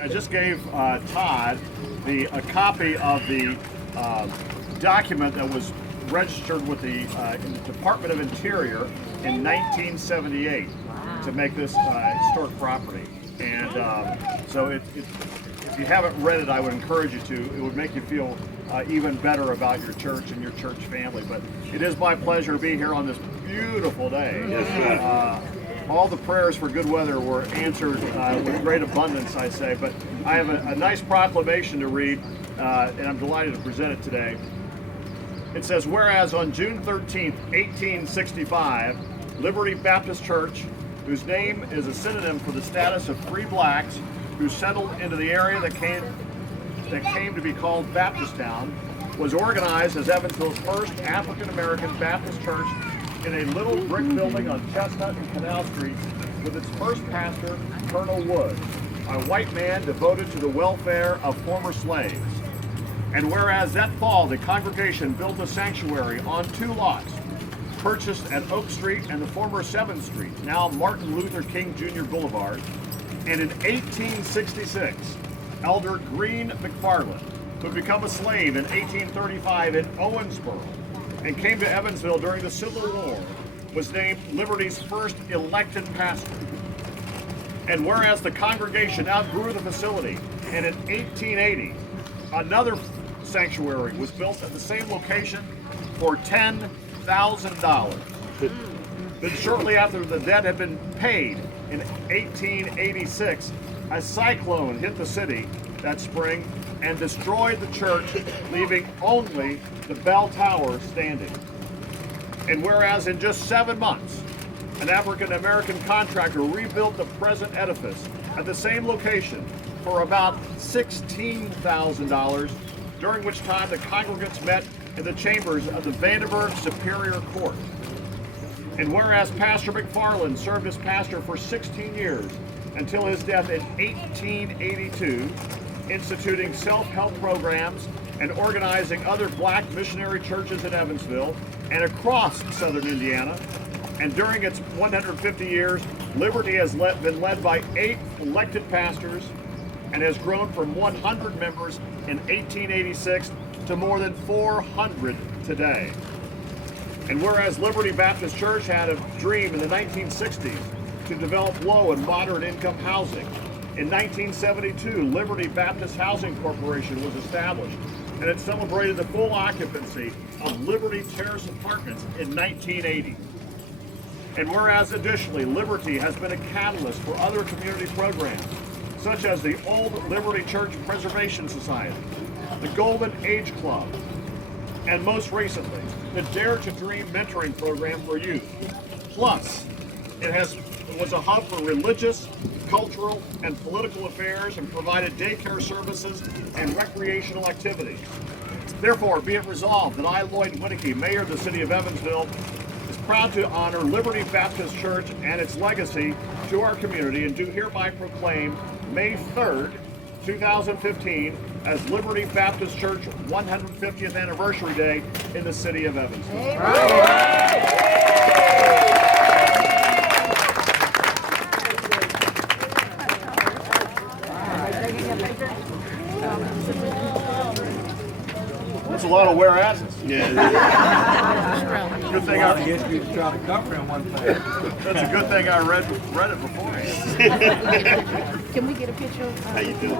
I just gave Todd a copy of the document that was registered with the Department of Interior in 1978 to make this historic property. And so if you haven't read it, I would encourage you to. It would make you feel even better about your church and your church family. But it is my pleasure to be here on this beautiful day. All the prayers for good weather were answered with great abundance, I say. But I have a nice proclamation to read, and I'm delighted to present it today. It says, whereas on June 13th, 1865, Liberty Baptist Church, whose name is a synonym for the status of free blacks who settled into the area that came to be called Baptistown, was organized as Evansville's first African-American Baptist church in a little brick building on Chestnut and Canal Street, with its first pastor, Colonel Wood, a white man devoted to the welfare of former slaves. And whereas that fall the congregation built a sanctuary on 2 lots, purchased at Oak Street and the former 7th Street, now Martin Luther King Jr. Boulevard, and in 1866, Elder Green McFarland, who had become a slave in 1835 in Owensboro and came to Evansville during the Civil War, was named Liberty's first elected pastor. And whereas the congregation outgrew the facility, and in 1880, another sanctuary was built at the same location for $10,000. Then shortly after the debt had been paid in 1886, a cyclone hit the city that spring and destroyed the church, leaving only the bell tower standing. And whereas in just 7 months, an African-American contractor rebuilt the present edifice at the same location for about $16,000, during which time the congregants met in the chambers of the Vandenberg Superior Court. And whereas Pastor McFarland served as pastor for 16 years until his death in 1882, instituting self-help programs and organizing other black missionary churches in Evansville and across southern Indiana. And during its 150 years, Liberty has been led by 8 elected pastors and has grown from 100 members in 1886 to more than 400 today. And whereas Liberty Baptist Church had a dream in the 1960s to develop low and moderate income housing, in 1972, Liberty Baptist Housing Corporation was established, and it celebrated the full occupancy of Liberty Terrace Apartments in 1980. And whereas additionally, Liberty has been a catalyst for other community programs, such as the Old Liberty Church Preservation Society, the Golden Age Club, and most recently, the Dare to Dream mentoring program for youth. Plus, it was a hub for religious, cultural, and political affairs, and provided daycare services and recreational activities. Therefore, be it resolved that I, Lloyd Winnicky, Mayor of the City of Evansville, is proud to honor Liberty Baptist Church and its legacy to our community, and do hereby proclaim May 3rd, 2015 as Liberty Baptist Church 150th Anniversary Day in the City of Evansville. That's a lot of whereases. Yeah. Good thing I guess we try to cover in one page. That's a good thing I read it beforehand. Can we get a picture of How you doing?